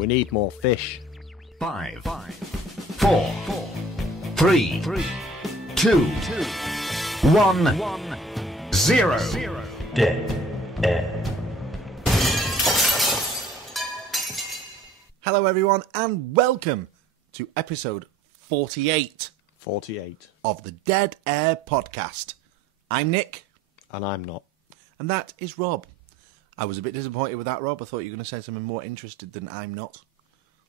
We need more fish. 5, 4, 3, 2, 1, 0. Dead air. Hello everyone and welcome to episode 48 of the Dead Air podcast. I'm Nick. And I'm not. And that is Rob. I was a bit disappointed with that, Rob. I thought you were going to say something more interested than I'm not.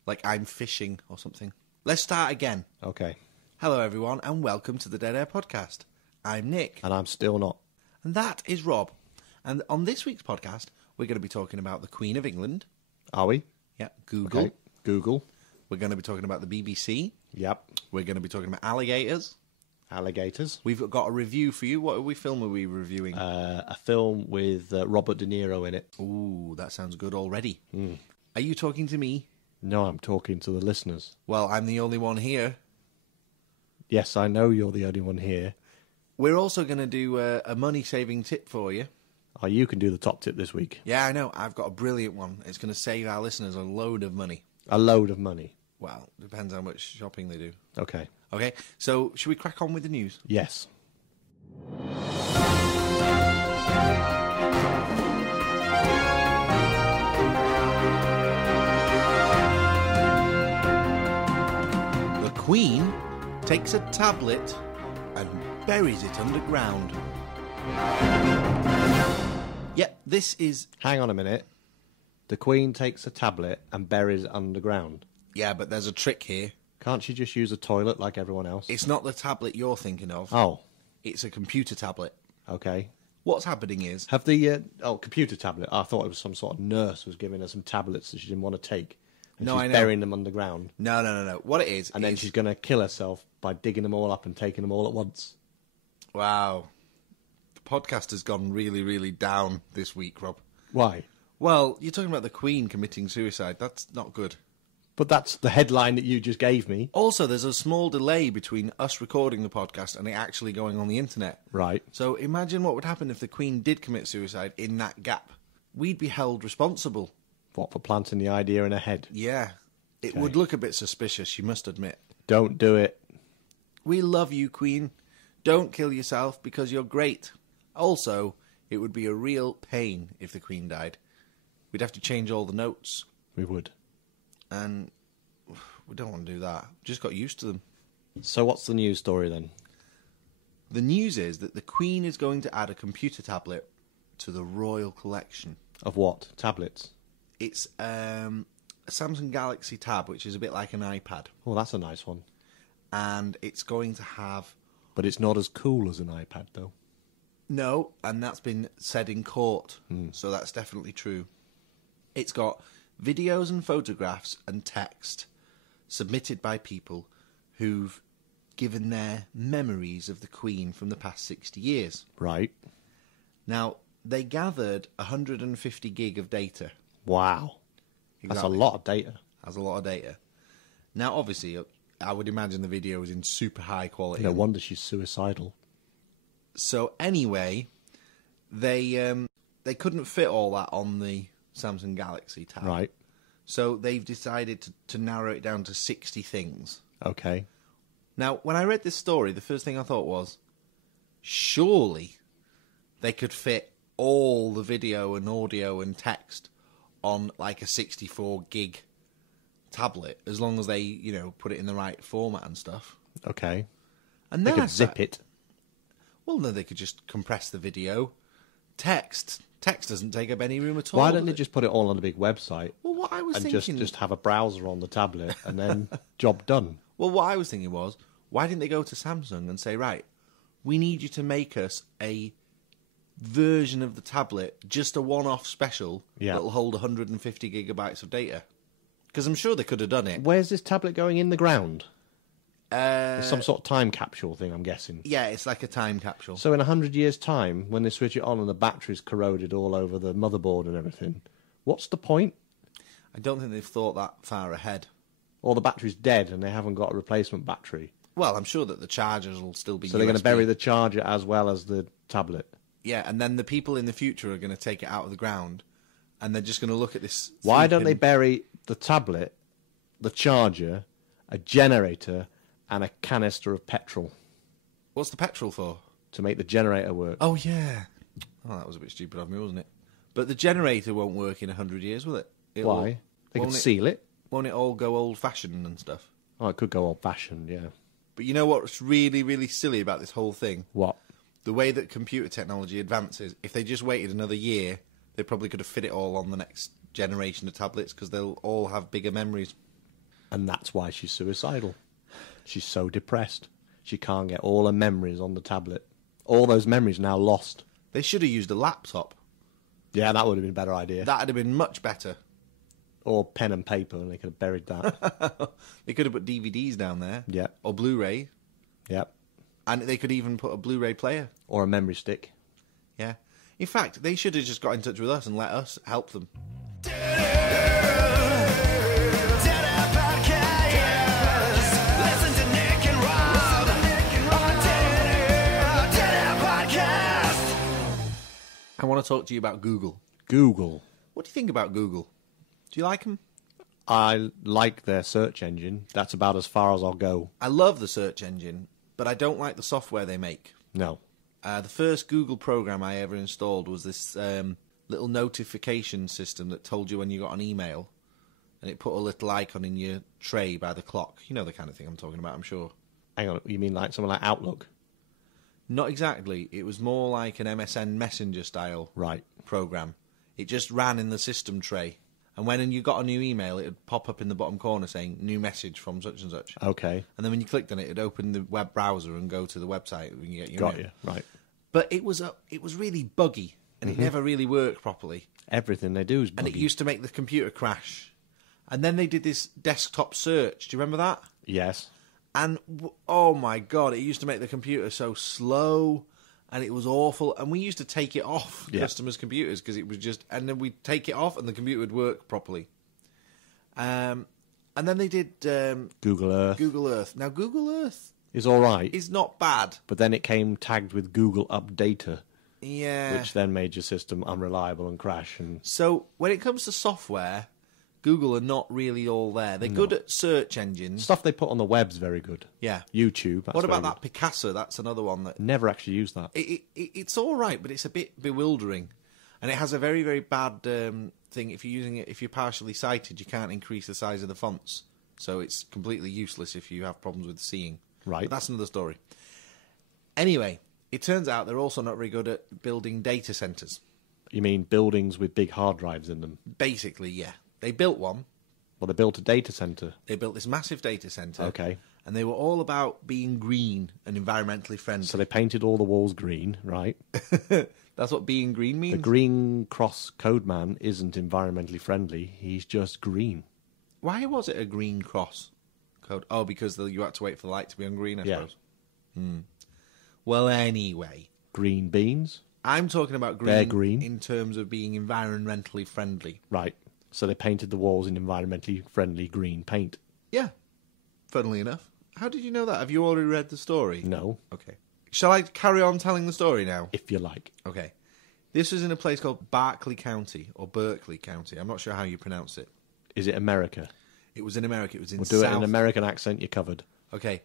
Like I'm fishing or something. Let's start again. Okay. Hello everyone and welcome to the Dead Air podcast. I'm Nick. And I'm still not. And that is Rob. And on this week's podcast, we're going to be talking about the Queen of England. Are we? Yeah, Google. Okay. Google. We're going to be talking about the BBC. Yep. We're going to be talking about alligators. Alligators. We've got a review for you. What film are we reviewing? A film with Robert De Niro in it. Ooh, that sounds good already. Are you talking to me? No, I'm talking to the listeners. Well, I'm the only one here. Yes, I know you're the only one here. We're also going to do a money-saving tip for you. Oh, you can do the top tip this week. Yeah, I know. I've got a brilliant one. It's going to save our listeners a load of money. A load of money. Well, depends how much shopping they do. Okay. Okay, so should we crack on with the news? Yes. The Queen takes a tablet and buries it underground. Yep, this is... Hang on a minute. The Queen takes a tablet and buries it underground. Yeah, but there's a trick here. Can't she just use a toilet like everyone else? It's not the tablet you're thinking of. Oh. It's a computer tablet. Okay. What's happening is... Have the... computer tablet. I thought it was some sort of nurse was giving her some tablets that she didn't want to take. And No, she's I know. burying them underground. No. What it is... And then she's going to kill herself by digging them all up and taking them all at once. Wow. The podcast has gone really, really down this week, Rob. Why? Well, you're talking about the Queen committing suicide. That's not good. But that's the headline that you just gave me. Also, there's a small delay between us recording the podcast and it actually going on the internet. Right. So imagine what would happen if the Queen did commit suicide in that gap. We'd be held responsible. What, for planting the idea in her head? Yeah. It Okay. would look a bit suspicious, you must admit. Don't do it. We love you, Queen. Don't kill yourself because you're great. Also, it would be a real pain if the Queen died. We'd have to change all the notes. We would. And we don't want to do that. Just got used to them. So what's the news story then? The news is that the Queen is going to add a computer tablet to the royal collection. Of what? Tablets? It's a Samsung Galaxy Tab, which is a bit like an iPad. Oh, that's a nice one. And it's going to have... But it's not as cool as an iPad, though. No, and that's been said in court. So that's definitely true. It's got videos and photographs and text submitted by people who've given their memories of the Queen from the past 60 years. Right. Now, they gathered 150 gig of data. Wow. That's Exactly. a lot of data. That's a lot of data. Now, obviously, I would imagine the video is in super high quality. No wonder she's suicidal. So anyway, they couldn't fit all that on the Samsung Galaxy Tab. Right. So they've decided to narrow it down to 60 things. Okay. Now, when I read this story, the first thing I thought was, surely they could fit all the video and audio and text on like a 64 gig tablet, as long as they, put it in the right format and stuff. Okay. And They then could zip it. Well, no, they could just compress the video. Text doesn't take up any room at all. Why don't does they it? just put it all on a big website Well, what I was and thinking... just have a browser on the tablet and then job done? Well, what I was thinking was, why didn't they go to Samsung and say, right, we need you to make us a version of the tablet, just a one-off special that'll hold 150 gigabytes of data? Because I'm sure they could have done it. Where's this tablet going in the ground? It's some sort of time capsule thing, I'm guessing. Yeah, it's like a time capsule. So in 100 years' time, when they switch it on and the battery's corroded all over the motherboard and everything, what's the point? I don't think they've thought that far ahead. Or the battery's dead and they haven't got a replacement battery. Well, I'm sure that the chargers will still be So they're going to USB. bury the charger as well as the tablet. Yeah, and then the people in the future are going to take it out of the ground, and they're just going to look at this. Why don't they sleeping- bury the tablet, the charger, a generator, and a canister of petrol What's the petrol for? to make the generator work. Oh, yeah. Oh, that was a bit stupid of me, wasn't it? But the generator won't work in 100 years, will it? Why? They could won't seal it. Won't it all go old-fashioned and stuff? Oh, it could go old-fashioned, yeah. But you know what's really, really silly about this whole thing? What? The way that computer technology advances, if they just waited another year, they probably could have fit it all on the next generation of tablets because they'll all have bigger memories. And that's why she's suicidal. She's so depressed. She can't get all her memories on the tablet. All those memories now lost. They should have used a laptop. Yeah, that would have been a better idea. That would have been much better. Or pen and paper, and they could have buried that. They could have put DVDs down there. Yeah. Or Blu-ray. Yep. And they could even put a Blu-ray player. Or a memory stick. Yeah. In fact, they should have just got in touch with us and let us help them. I want to talk to you about Google. Google. What do you think about Google? Do you like them? I like their search engine. That's about as far as I'll go. I love the search engine, but I don't like the software they make. No. The first Google program I ever installed was this little notification system that told you when you got an email, and it put a little icon in your tray by the clock. You know the kind of thing I'm talking about, I'm sure. Hang on, you mean like something like Outlook? Not exactly. It was more like an MSN Messenger style Right. program. It just ran in the system tray. And when you got a new email, it would pop up in the bottom corner saying, new message from such and such. Okay. And then when you clicked on it, it'd open the web browser and go to the website when you get your Got mail. you. Right. But it was really buggy, and it never really worked properly. Everything they do is And buggy. it used to make the computer crash. And then they did this desktop search. Do you remember that? Yes. And, oh my God, it used to make the computer so slow, and it was awful. And we used to take it off customers' computers because it was just... And then we'd take it off, and the computer would work properly. And then they did... Google Earth. Google Earth. Now, Google Earth is all right. is not bad. But then it came tagged with Google Updater, Yeah. which then made your system unreliable and crash. And So, when it comes to software, Google are not really all there. They're good at search engines. stuff they put on the web's very good. Yeah. YouTube. That's What about very that Picasso? That's another one that... good. Never actually used that. It's all right, but it's a bit bewildering. And it has a very, very bad thing. If you're using it, if you're partially sighted, you can't increase the size of the fonts. So it's completely useless if you have problems with seeing. Right. But that's another story. Anyway, it turns out they're also not very good at building data centers. You mean buildings with big hard drives in them? Basically, yeah. They built one. Well, they built a data center. They built this massive data center. Okay. And they were all about being green and environmentally friendly. So they painted all the walls green, right? That's what being green means? The Green Cross Code Man isn't environmentally friendly. He's just green. Why was it a green cross code? Oh, because you had to wait for the light to be on green, I suppose. Well, anyway. Green beans? I'm talking about green, They're green. in terms of being environmentally friendly. Right. So they painted the walls in environmentally friendly green paint. Yeah. Funnily enough. How did you know that? Have you already read the story? No, Okay. Shall I carry on telling the story now? if you like. Okay. This was in a place called Berkeley County, or Berkeley County. I'm not sure how you pronounce it. Is it America? It was in America. It was in We'll do South... it in an American accent, you're covered. Okay.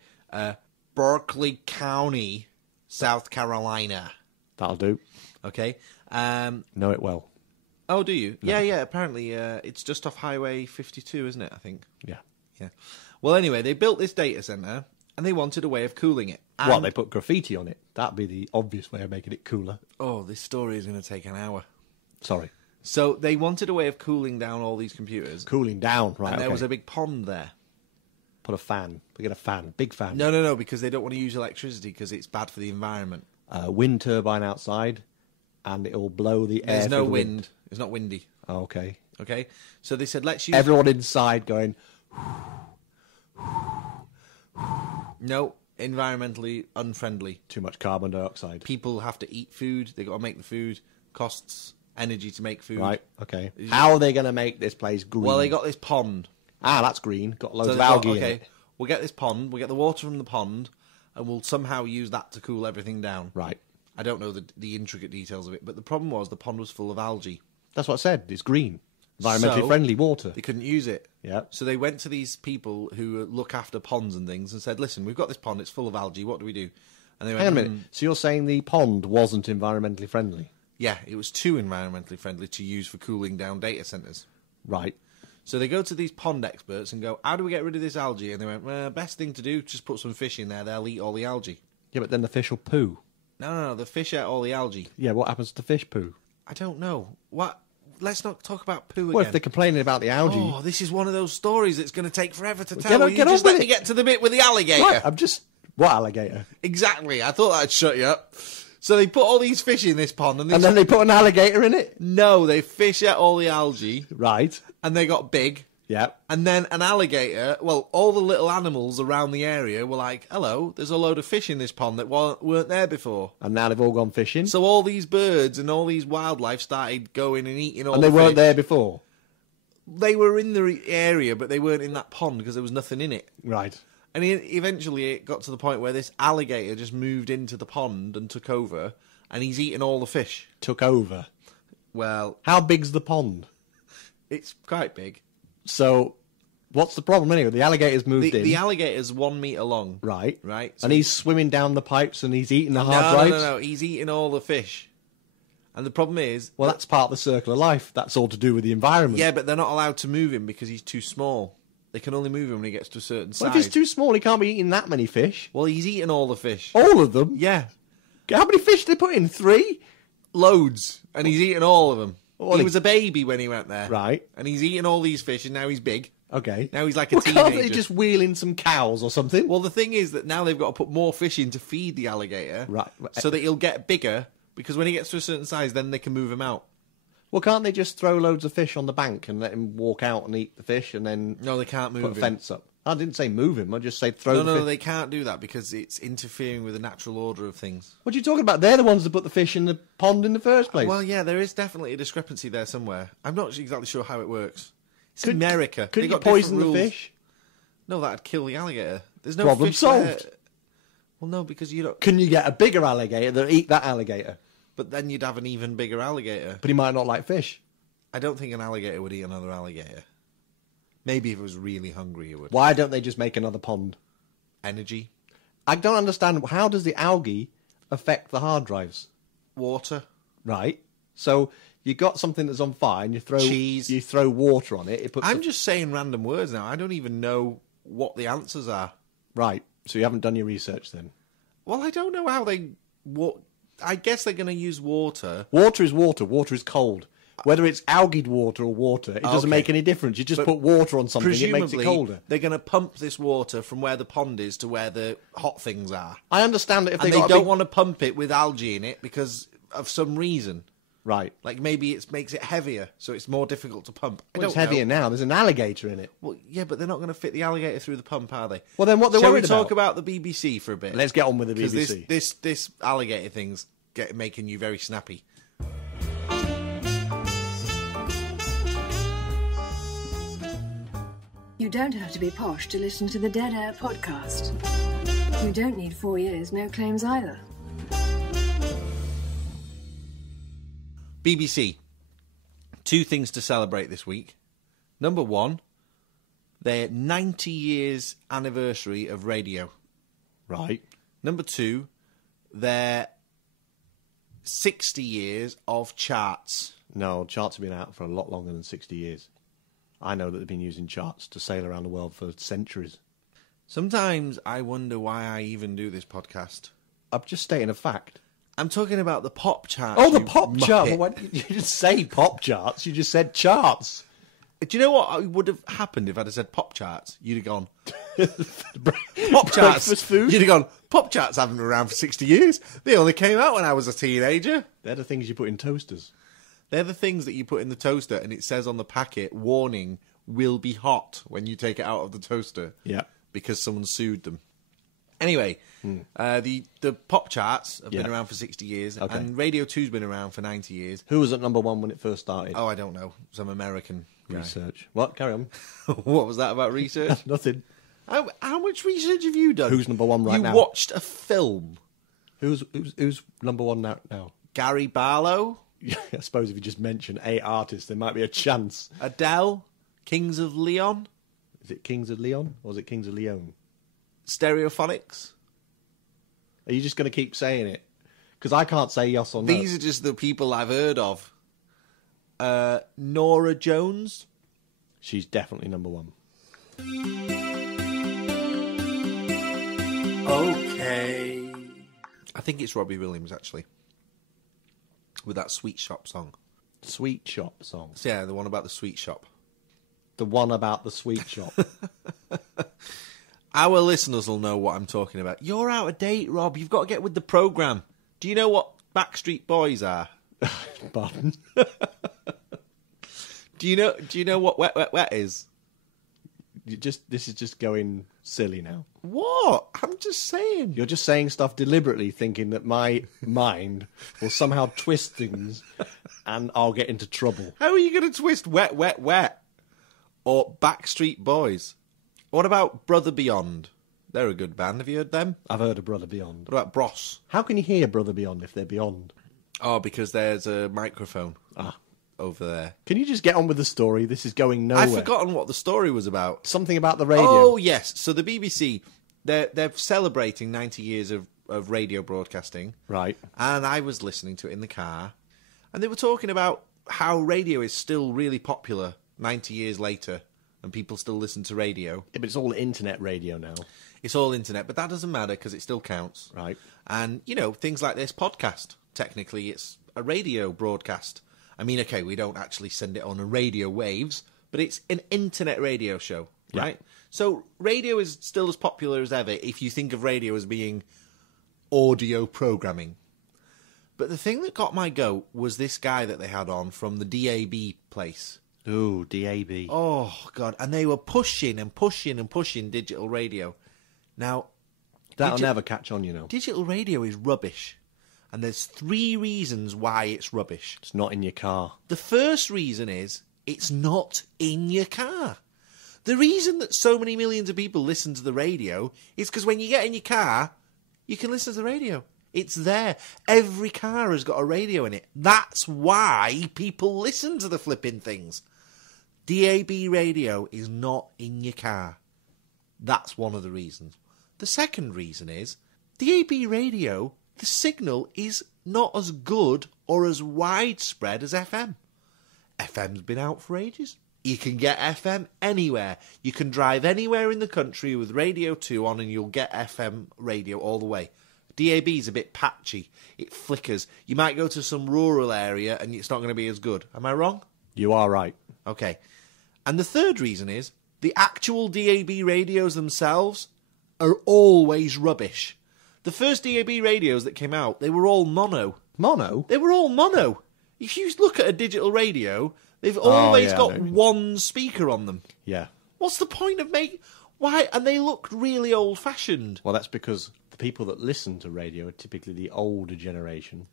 Berkeley County, South Carolina. That'll do. Okay. Know it well. Oh, do you? Yeah. Apparently, it's just off Highway 52, isn't it? I think. Yeah. Yeah. Well, anyway, they built this data center, and they wanted a way of cooling it. And, What, they put graffiti on it? That'd be the obvious way of making it cooler. Oh, this story is going to take an hour. Sorry. So they wanted a way of cooling down all these computers. Cooling down, right? And there okay. was a big pond there. Put a fan. We get a fan. Big fan. No, because they don't want to use electricity because it's bad for the environment. Wind turbine outside, and it'll blow the air. There's no through the wind. It's not windy. Oh, okay. Okay? So they said, let's use... Everyone inside going, No, environmentally unfriendly. too much carbon dioxide. People have to eat food. They got to make the food. Costs energy to make food. Right, okay. How are they going to make this place green? Well, they got this pond. Ah, that's green. Got loads So of they thought, algae in okay, it. we'll get this pond. We'll get the water from the pond, and we'll somehow use that to cool everything down. Right. I don't know the intricate details of it, but the problem was the pond was full of algae. That's what I said. It's green. Environmentally So, friendly water. They couldn't use it. Yeah. So they went to these people who look after ponds and things and said, listen, we've got this pond, it's full of algae, what do we do? And they went, Hang on a minute. So you're saying the pond wasn't environmentally friendly? yeah, it was too environmentally friendly to use for cooling down data centres. Right. So they go to these pond experts and go, how do we get rid of this algae? And they went, well, best thing to do, just put some fish in there, they'll eat all the algae. Yeah, but then the fish will poo. No, the fish ate all the algae. Yeah, what happens to fish poo? I don't know. What? Let's not talk about poo Well, again. if they're complaining about the algae... Oh, this is one of those stories that's going to take forever to tell. Get on- Will you get on just with let it. me get to the bit with the alligator? Right, I'm just... What alligator? Exactly. I thought that'd shut you up. So they put all these fish in this pond, and, And then they put an alligator in it? no, they fish out all the algae, Right. and they got big. Yeah. And then an alligator, well, all the little animals around the area were like, hello, there's a load of fish in this pond that weren't there before. And now they've all gone fishing. So all these birds and all these wildlife started going and eating all and they the weren't fish. there before. They were in the area, but they weren't in that pond because there was nothing in it. Right. And eventually it got to the point where this alligator just moved into the pond and took over, and he's eating all the fish. Took over. Well, How big's the pond? it's quite big. So, what's the problem anyway? The alligator's moved in. The alligator's 1 metre long. Right. Right. And he's swimming down the pipes and he's eating the hard no, drives? no, he's eating all the fish. And the problem is... Well, that's part of the circle of life. That's all to do with the environment. Yeah, but they're not allowed to move him because he's too small. They can only move him when he gets to a certain size. Well, if he's too small, he can't be eating that many fish. Well, he's eating all the fish. All of them? Yeah. How many fish did they put in? 3? Loads. And he's eating all of them. Well, he was a baby when he went there. Right. And he's eating all these fish, and now he's big. Okay. Now he's like a Well, can't they teenager. just wheel in some cows or something? Well, the thing is that now they've got to put more fish in to feed the alligator. Right. So that he'll get bigger, because when he gets to a certain size, then they can move him out. Well, can't they just throw loads of fish on the bank and let him walk out and eat the fish and then No, they can't move put a him. fence up? I didn't say move him. I just said throw No, the no, fish. they can't do that because it's interfering with the natural order of things. What are you talking about? They're the ones that put the fish in the pond in the first place. Well, yeah, there is definitely a discrepancy there somewhere. I'm not exactly sure how it works. It's Could- America. Couldn't They you got poison different the rules. fish? No, that'd kill the alligator. There's no Problem fish there. solved. Well, no, because you don't. Can you get a bigger alligator that eat that alligator? But then you'd have an even bigger alligator. But he might not like fish. I don't think an alligator would eat another alligator. Maybe if it was really hungry, it would. Why don't they just make another pond? Energy, I don't understand. How does the algae affect the hard drives? water. Right. So you got something that's on fire and you throw Cheese. You throw water on it. It puts I'm just saying random words now. I don't even know what the answers are. right. So you haven't done your research then. Well, I don't know how they. I guess they're going to use water. Water is water. Water is cold. Whether it's algaed water or water, it doesn't Okay. make any difference. You just But put water on something, it makes Presumably, it colder. they're going to pump this water from where the pond is to where the hot things are. I understand that if And they they got don't a big... want to pump it with algae in it because of some reason. Right. Like maybe it makes it heavier, so it's more difficult to pump. I Well, don't it's heavier know. now. There's an alligator in it. Well, yeah, but they're not going to fit the alligator through the pump, are they? Well, then what they're Shall we worried talk about the BBC for a bit? Let's get on with the Because BBC. this alligator thing's making you very snappy. You don't have to be posh to listen to the Dead Air podcast. You don't need 4 years, no claims either. BBC. 2 things to celebrate this week. Number 1, their 90 years anniversary of radio. Right. Number 2, their 60 years of charts. No, charts have been out for a lot longer than 60 years. I know that they've been using charts to sail around the world for centuries. Sometimes I wonder why I even do this podcast. I'm just stating a fact. I'm talking about the pop charts. Oh, the you pop chart. muppet. Well, why didn't you just say pop charts? You just said charts. Do you know what would have happened if I'd have said pop charts? You'd have gone, Pop charts. food. You'd have gone, pop charts haven't been around for 60 years. They only came out when I was a teenager. They're the things you put in toasters. They're the things that you put in the toaster and it says on the packet, warning, will be hot when you take it out of the toaster. Yeah. Because someone sued them. Anyway, the pop charts have been Yeah. around for 60 years Okay. and Radio 2's been around for 90 years. Who was at number 1 when it first started? Oh, I don't know. Some American guy. Research. What? Carry on. What was that about research? Nothing. How much research have you done? Who's number 1 right now? You watched a film. Who's number 1 now? Gary Barlow? I suppose if you just mention 8 artists, there might be a chance. Adele, Kings of Leon, Is it Kings of Leon or is it Kings of Leon? Stereophonics. Are you just going to keep saying it? Because I can't say yes or no. These are just the people I've heard of. Nora Jones. She's definitely number 1. Okay. I think it's Robbie Williams, actually. With that Sweet Shop song. Sweet Shop song. So, yeah, the one about the sweet shop. The one about the sweet shop. Our listeners will know what I'm talking about. You're out of date, Rob. You've got to get with the programme. Do you know what Backstreet Boys are? Pardon? Do you know what Wet Wet Wet is? This is just going silly now. What? I'm just saying. You're just saying stuff deliberately, thinking that my mind will somehow twist things and I'll get into trouble. How are you going to twist Wet Wet Wet or Backstreet Boys? What about Brother Beyond? They're a good band. Have you heard them? I've heard of Brother Beyond. What about Bros? How can you hear Brother Beyond if they're beyond? Oh, because there's a microphone Ah. over there. Can you just get on with the story? This is going nowhere. I've forgotten what the story was about. Something about the radio. Oh, yes. So the BBC, they're celebrating 90 years of radio broadcasting. Right. And I was listening to it in the car. And they were talking about how radio is still really popular 90 years later. And people still listen to radio. Yeah, but it's all internet radio now. It's all internet, but that doesn't matter because it still counts. Right. And, things like this podcast, technically it's a radio broadcast. I mean, okay, we don't actually send it on a radio waves, but it's an internet radio show, right? Yeah. So radio is still as popular as ever if you think of radio as being audio programming. But the thing that got my goat was this guy that they had on from the DAB place. Ooh, DAB. Oh, God. And they were pushing and pushing and pushing digital radio. Now, That'll never catch on, you know. digital radio is rubbish. And there's 3 reasons why it's rubbish. It's not in your car. The first reason is it's not in your car. The reason that so many millions of people listen to the radio is because when you get in your car, you can listen to the radio. It's there. Every car has got a radio in it. That's why people listen to the flipping things. DAB radio is not in your car. That's one of the reasons. The second reason is DAB radio, the signal is not as good or as widespread as FM. FM's been out for ages. You can get FM anywhere. You can drive anywhere in the country with Radio 2 on and you'll get FM radio all the way. DAB is a bit patchy. It flickers. You might go to some rural area and it's not going to be as good. Am I wrong? You are right. Okay. And the third reason is the actual DAB radios themselves are always rubbish. The first DAB radios that came out, they were all mono. Mono? They were all mono. If you look at a digital radio, they've always yeah, got I mean. one speaker on them. Yeah. What's the point of making... Why? And they look really old-fashioned. Well, that's because the people that listen to radio are typically the older generation.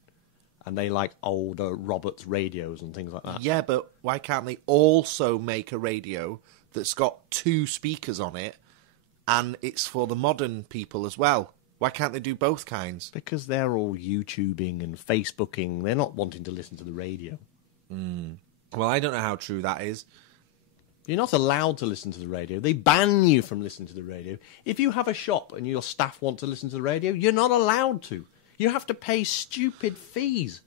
And they like older Roberts radios and things like that. Yeah, but why can't they also make a radio that's got 2 speakers on it and it's for the modern people as well? Why can't they do both kinds? Because they're all YouTubing and Facebooking. They're not wanting to listen to the radio. Well, I don't know how true that is. You're not allowed to listen to the radio. They ban you from listening to the radio. If you have a shop and your staff want to listen to the radio, you're not allowed to. You have to pay stupid fees.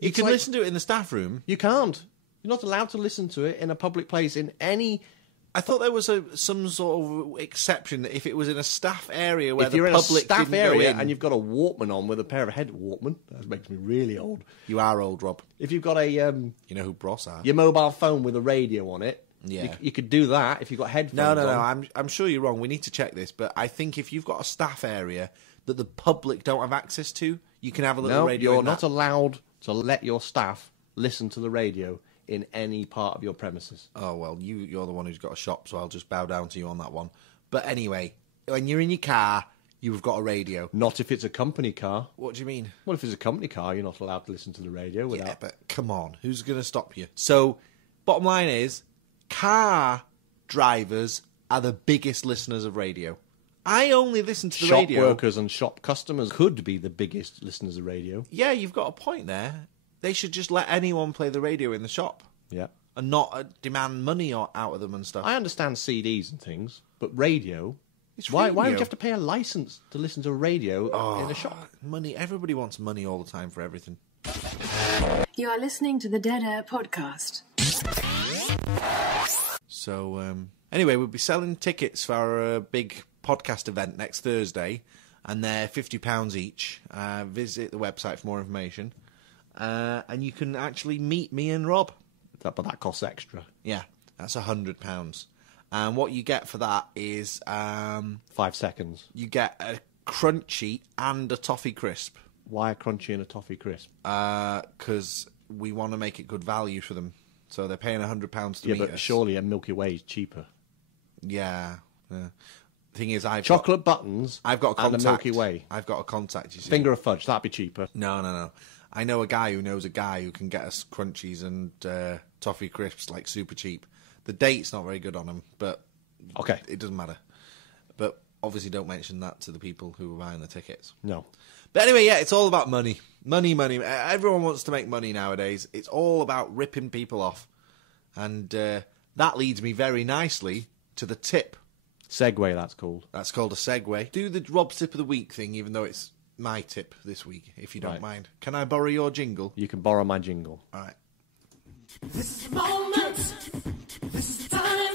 You It's can like- listen to it in the staff room. You can't. You're not allowed to listen to it in a public place in any... I thought there was some sort of exception that if it was in a staff area where If the you're in a public staff didn't area go in, and you've got a Walkman on with a pair of Walkman, that makes me really old. you are old, Rob. If you've got a You know who Bros are. your mobile phone with a radio on it, Yeah. you could do that if you've got headphones No. on. I'm sure you're wrong. We need to check this, but I think if you've got a staff area that the public don't have access to, you can have a little No, radio. you're in not that. allowed to let your staff listen to the radio in any part of your premises. Oh well, you're the one who's got a shop, so I'll just bow down to you on that one. But anyway, when you're in your car, you've got a radio. Not if it's a company car. What do you mean? Well, if it's a company car, you're not allowed to listen to the radio without... Yeah, but come on, who's going to stop you? So, bottom line is, car drivers are the biggest listeners of radio. I only listen to the Shop radio. workers and shop customers could be the biggest listeners of radio. Yeah, you've got a point there. They should just let anyone play the radio in the shop Yeah. and not demand money out of them and stuff. I understand CDs and things, but radio... It's Why would radio. you have to pay a license to listen to a radio in a shop? Money. Everybody wants money all the time for everything. You are listening to the Dead Air podcast. So, anyway, we'll be selling tickets for our big podcast event next Thursday, and they're £50 each. Visit the website for more information. And you can actually meet me and Rob. But that costs extra. Yeah, that's £100. And what you get for that is 5 seconds. you get a crunchy and a toffee crisp. Why a crunchy and a toffee crisp? Because we want to make it good value for them. So they're paying £100 to Yeah, meet but us. surely a Milky Way is cheaper. Yeah. The thing is, Chocolate buttons I've got a and contact. a Milky Way. I've got a contact, you see. Finger of fudge, that'd be cheaper. No. I know a guy who knows a guy who can get us crunchies and toffee crisps, like, super cheap. The date's not very good on them, but Okay. it doesn't matter. But obviously don't mention that to the people who are buying the tickets. No. But anyway, yeah, it's all about money. Money. Everyone wants to make money nowadays. It's all about ripping people off. And that leads me very nicely to the tip. Segway, that's called. That's called a segue. Do the Rob's Tip of the Week thing, even though it's my tip this week, if you don't Right. mind. Can I borrow your jingle? You can borrow my jingle. All right.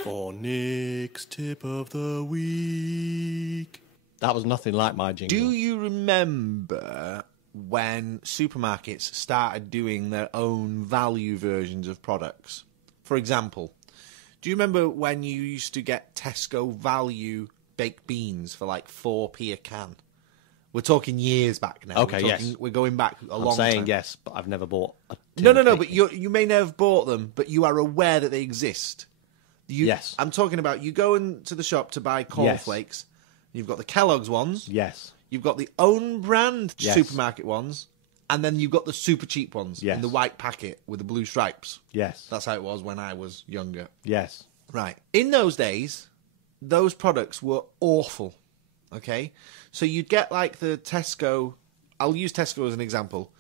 For Nick's Tip of the Week. That was nothing like my jingle. Do you remember when supermarkets started doing their own value versions of products? For example, do you remember when you used to get Tesco value baked beans for like 4p a can? We're talking years back now. Okay, yes. We're going back a I'm long saying time. yes, but I've never bought a tin No, of but baked you may never have bought them, but you are aware that they exist. Yes. I'm talking about you go into the shop to buy cornflakes. You've got the Kellogg's ones. Yes. You've got the own brand Yes. supermarket ones. And then you've got the super cheap ones Yes. in the white packet with the blue stripes. Yes. That's how it was when I was younger. Yes. Right. In those days, those products were awful. Okay? So you'd get like the Tesco... I'll use Tesco as an example.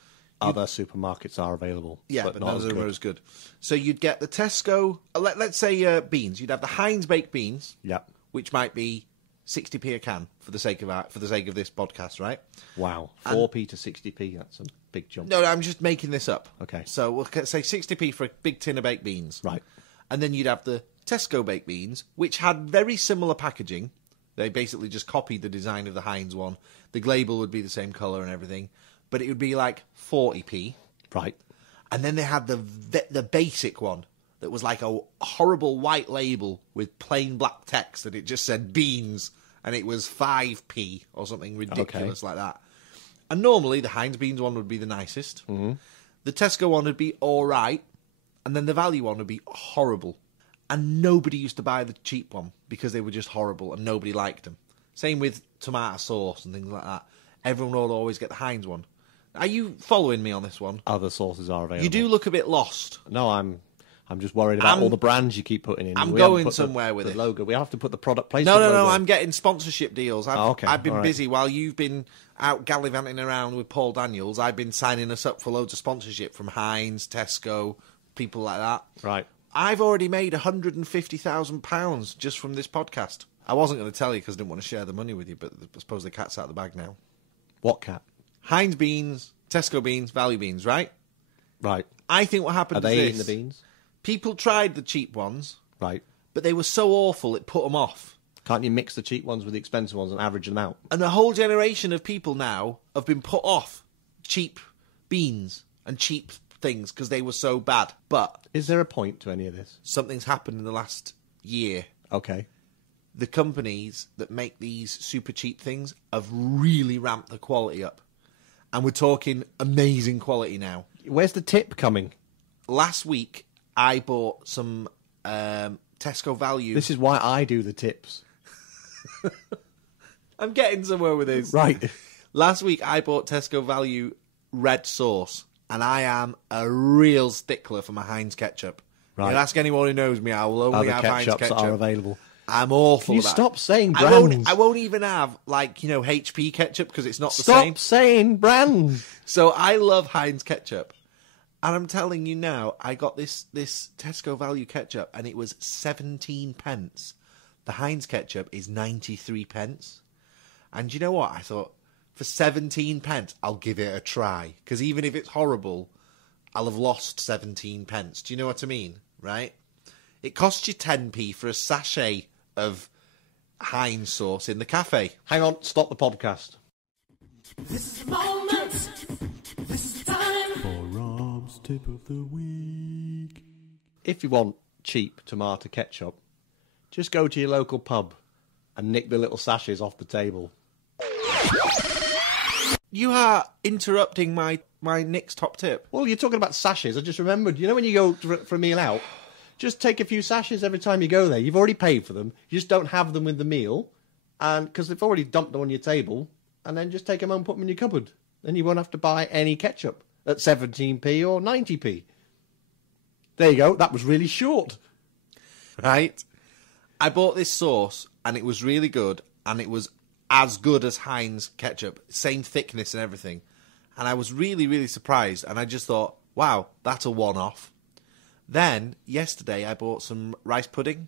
Other supermarkets are available. Yeah, but but not none as of them good. are as good. So you'd get the Tesco... let's say beans. You'd have the Heinz baked beans, Yep. which might be 60p a can for the sake of this podcast, right? Wow. 4p to 60p, that's a big jump. No, I'm just making this up. Okay. So we'll say 60p for a big tin of baked beans. Right. And then you'd have the Tesco baked beans, which had very similar packaging. They basically just copied the design of the Heinz one. The label would be the same colour and everything. But it would be like 40p. Right. And then they had the basic one that was like a horrible white label with plain black text that it just said beans. And it was 5p or something ridiculous like that. And normally the Heinz beans one would be the nicest. Mm-hmm. The Tesco one would be all right. And then the value one would be horrible. And nobody used to buy the cheap one because they were just horrible and nobody liked them. Same with tomato sauce and things like that. Everyone would always get the Heinz one. Are you following me on this one? Other sources are available. You do look a bit lost. No, I'm just worried about all the brands you keep putting in. I'm We haven't going put somewhere with the it. logo. We have to put the product placement No, logo. I'm getting sponsorship deals. Okay, I've been all right. busy while you've been out gallivanting around with Paul Daniels. I've been signing us up for loads of sponsorship from Heinz, Tesco, people like that. Right. I've already made £150,000 just from this podcast. I wasn't going to tell you because I didn't want to share the money with you, but I suppose the cat's out of the bag now. What cat? Heinz beans, Tesco beans, value beans, right? Right. I think what happened Are they is eating the beans? people tried the cheap ones, Right. but they were so awful it put them off. Can't you mix the cheap ones with the expensive ones and average them out? And a whole generation of people now have been put off cheap beans and cheap things because they were so bad. But Is there a point to any of this? something's happened in the last year. Okay. The companies that make these super cheap things have really ramped the quality up. And we're talking amazing quality now. Where's the tip coming? Last week, I bought some Tesco Value. This is why I do the tips. I'm getting somewhere with this. Right. Last week, I bought Tesco Value red sauce. And I am a real stickler for my Heinz ketchup. Right. You ask anyone who knows me, I will only Other have Heinz ketchups ketchup. are available. I'm awful Can you about stop it. saying I won't, brands? I won't even have, HP ketchup because it's not the Stop same. saying brands. So I love Heinz ketchup. And I'm telling you now, I got this Tesco value ketchup, and it was 17 pence. The Heinz ketchup is 93 pence. And you know what? I thought, for 17 pence, I'll give it a try. Because even if it's horrible, I'll have lost 17 pence. Do you know what I mean? Right? It costs you 10p for a sachet of Heinz sauce in the cafe. Hang on, stop the podcast. This is the moment. This is the time. For Rob's tip of the week. If you want cheap tomato ketchup, just go to your local pub and nick the little sachets off the table. You are interrupting my Nick's top tip. Well, you're talking about sachets. I just remembered. You know when you go for a meal out, just take a few sachets every time you go there. You've already paid for them. You just don't have them with the meal, and because they've already dumped them on your table, and then just take them home and put them in your cupboard. Then you won't have to buy any ketchup at 17p or 90p. There you go. That was really short. Right? I bought this sauce, and it was really good, and it was as good as Heinz ketchup. Same thickness and everything. And I was really, really surprised, and I just thought, wow, that's a one-off. Then, yesterday, I bought some rice pudding,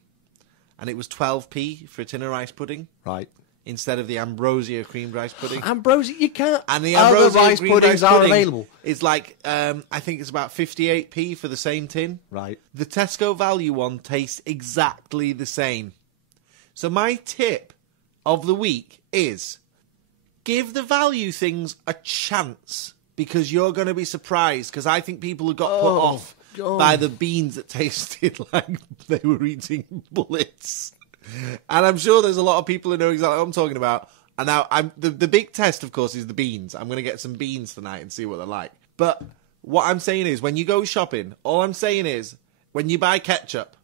and it was 12p for a tin of rice pudding. Right. Instead of the Ambrosia creamed rice pudding. Ambrosia, you can't. And the other Ambrosia rice creamed puddings rice are pudding available. is like, I think it's about 58p for the same tin. Right. The Tesco value one tastes exactly the same. So my tip of the week is give the value things a chance, because you're going to be surprised, because I think people have got put off by the beans that tasted like they were eating bullets. And I'm sure there's a lot of people who know exactly what I'm talking about. And now the big test, of course, is the beans. I'm going to get some beans tonight and see what they're like. But what I'm saying is, when you go shopping, all I'm saying is, when you buy ketchup,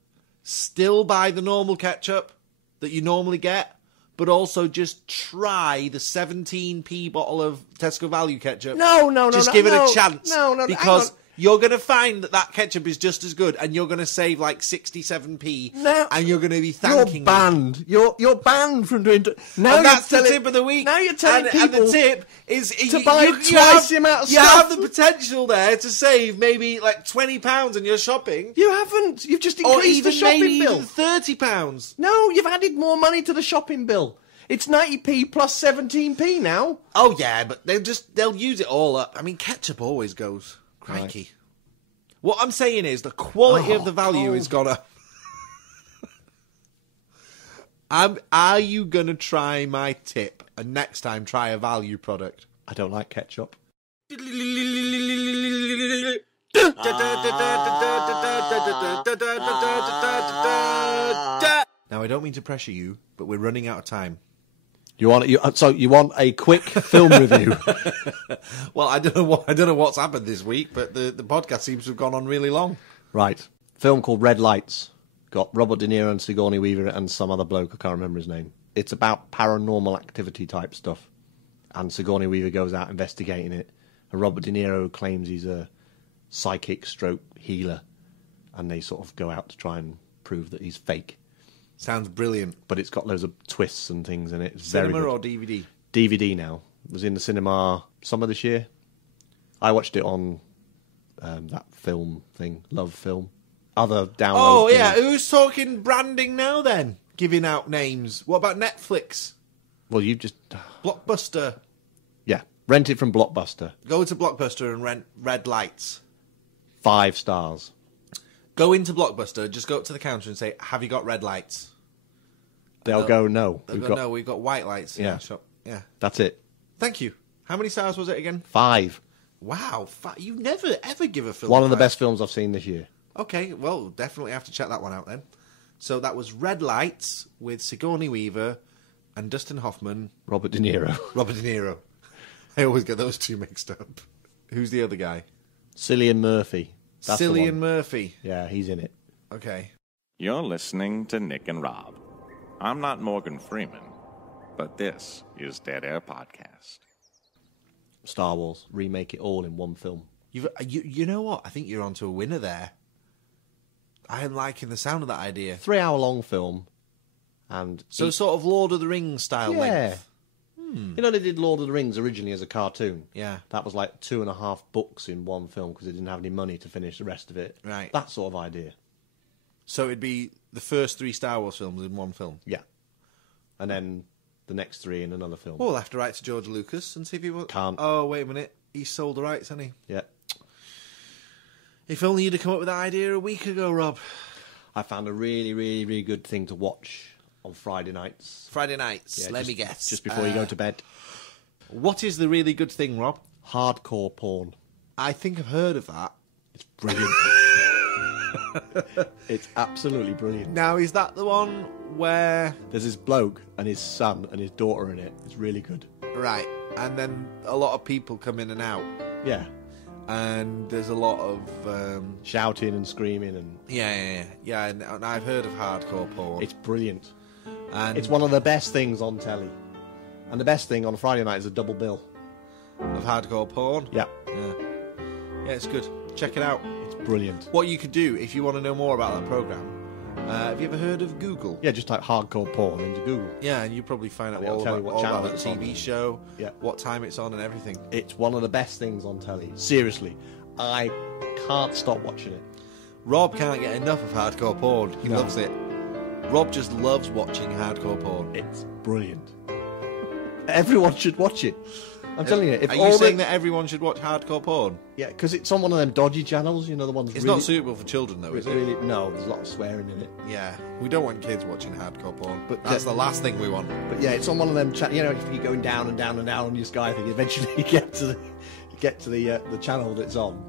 still buy the normal ketchup that you normally get, but also just try the 17p bottle of Tesco value ketchup. No. Just give it a chance. No, because you're going to find that ketchup is just as good, and you're going to save like 67p, and you're going to be thanking You're banned. You're banned from doing... Now and that's the tip of the week. Now you're telling people... And the tip is... to buy twice the amount of you stuff. have the potential there to save maybe like £20 in your shopping. You haven't. You've just Or increased even the shopping maybe bill. even £30. No, you've added more money to the shopping bill. It's 90p plus 17p now. Oh, yeah, but they'll use it all up. I mean, ketchup always goes. Crikey. Right. What I'm saying is the quality of the value has gone up. Are you going to try my tip and next time try a value product? I don't like ketchup. Now, I don't mean to pressure you, but we're running out of time. You want a quick film review? Well, I don't know what's happened this week, but the podcast seems to have gone on really long. Right. Film called Red Lights. Got Robert De Niro and Sigourney Weaver and some other bloke, I can't remember his name. It's about paranormal activity type stuff. And Sigourney Weaver goes out investigating it. And Robert De Niro claims he's a psychic stroke healer. And they sort of go out to try and prove that he's fake. Sounds brilliant. But it's got loads of twists and things in it. It's very Cinema good. or DVD? DVD now. It was in the cinema summer this year. I watched it on that film thing, Love Film. Other download. Oh, yeah. things. Who's talking branding now, then? Giving out names. What about Netflix? Well, you just... Blockbuster. Yeah. Rent it from Blockbuster. Go to Blockbuster and rent Red Lights. 5 stars. Go into Blockbuster, just go up to the counter and say, have you got red lights? They'll go, no. They'll go, no, we've got white lights. Yeah. Shop. Yeah. That's it. Thank you. How many stars was it again? 5. Wow. You never, ever give a film One of the 5. best films I've seen this year. Okay, well, definitely have to check that one out then. So that was Red Lights with Sigourney Weaver and Dustin Hoffman. Robert De Niro. Robert De Niro. I always get those two mixed up. Who's the other guy? Cillian Murphy. That's the Cillian one. Murphy. Yeah, he's in it. Okay. You're listening to Nick and Rob. I'm not Morgan Freeman, but this is Dead Air Podcast. Star Wars. Remake it all in one film. You know what? I think you're onto a winner there. I am liking the sound of that idea. 3-hour long film. And So sort of Lord of the Rings style length. You know, they did Lord of the Rings originally as a cartoon. Yeah. That was like 2.5 books in one film because they didn't have any money to finish the rest of it. Right. That sort of idea. So it'd be the first 3 Star Wars films in one film. Yeah. And then the next 3 in another film. Well, we'll have to write to George Lucas and see if he will. Can't. Oh, wait a minute. He sold the rights, hasn't he? Yeah. If only you'd have come up with that idea a week ago, Rob. I found a really, really, really good thing to watch on Friday nights. Friday nights, Yeah, let me guess. Just before you go to bed. What is the really good thing, Rob? Hardcore porn. I think I've heard of that. It's brilliant. It's absolutely brilliant. Now, is that the one where... There's this bloke and his son and his daughter in it. It's really good. Right, and then a lot of people come in and out, Yeah. and there's a lot of... Shouting and screaming and... Yeah, and I've heard of hardcore porn. It's brilliant. and It's one of the best things on telly. And the best thing on Friday night is a double bill. of hardcore porn. Yeah. Yeah, it's good. Check it out. It's brilliant. What you could do if you want to know more about that program. Have you ever heard of Google? Yeah, just type hardcore porn into Google. Yeah, and you probably find out It'll all tell you about, what all channel about the it's on. TV show, Yeah. what time it's on, and everything. It's one of the best things on telly. Seriously. I can't stop watching it. Rob can't get enough of hardcore porn. He No. loves it. Rob just loves watching hardcore porn. It's brilliant. Everyone should watch it. I'm telling you. If Are all you saying the... that everyone should watch hardcore porn? Yeah, because it's on one of them dodgy channels, you know, the ones It's really... not suitable for children, though, is it? Really, no, there's a lot of swearing in it. Yeah, we don't want kids watching hardcore porn. But That's the last thing we want. But yeah, it's on one of them. You know, if you're going down and down and down on your Sky thing, eventually you get to the channel that's on.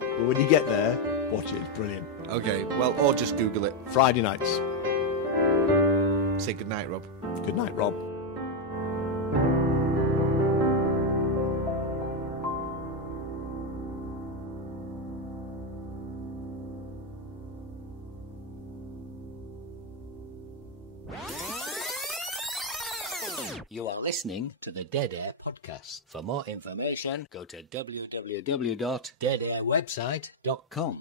But when you get there, watch it. It's brilliant. Okay, well, or just Google it. Friday nights. Say goodnight, Rob. Good night, Rob. You are listening to the Dead Air podcast. For more information, go to www.deadairwebsite.com.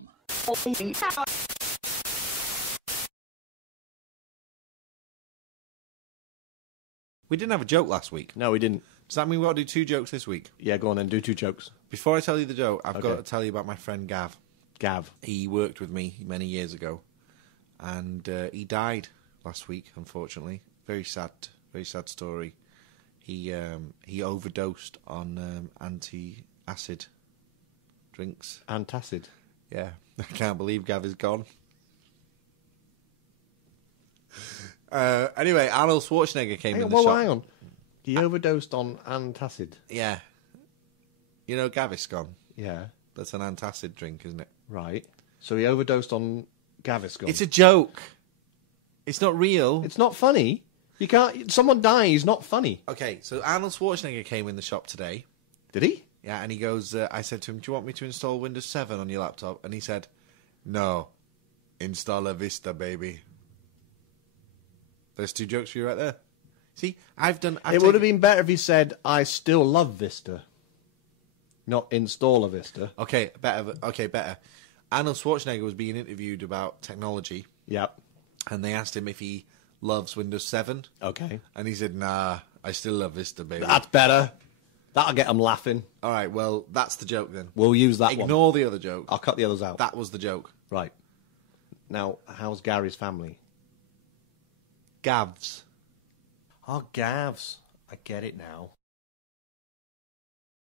We didn't have a joke last week. No, we didn't. Does that mean we've got to do 2 jokes this week? Yeah, go on then. Do 2 jokes. Before I tell you the joke, I've Okay. got to tell you about my friend Gav. Gav. He worked with me many years ago, and he died last week, unfortunately. Very sad story. He overdosed on anti-acid drinks. Antacid. Yeah, I can't believe Gav is gone. Anyway, Arnold Schwarzenegger came in the shop. Hang on. He overdosed on antacid. Yeah. You know Gaviscon? Yeah. That's an antacid drink, isn't it? Right. So he overdosed on Gaviscon. It's a joke. It's not real. It's not funny. You can't... Someone dies, not funny. Okay, so Arnold Schwarzenegger came in the shop today. Did he? Yeah, and he goes, I said to him, do you want me to install Windows 7 on your laptop? And he said, no. Install a Vista, baby. There's 2 jokes for you right there. See, I've It would have been better if he said, I still love Vista. Not install a Vista. Okay, better. Arnold Schwarzenegger was being interviewed about technology, Yep. and they asked him if he loves Windows 7. Okay. And he said, nah, I still love Vista, baby. That's better. That'll get them laughing. All right, well, that's the joke then. We'll use that one. Ignore the other joke. I'll cut the others out. That was the joke. Right. Now, how's Gary's family? Gavs. Oh, Gavs. I get it now.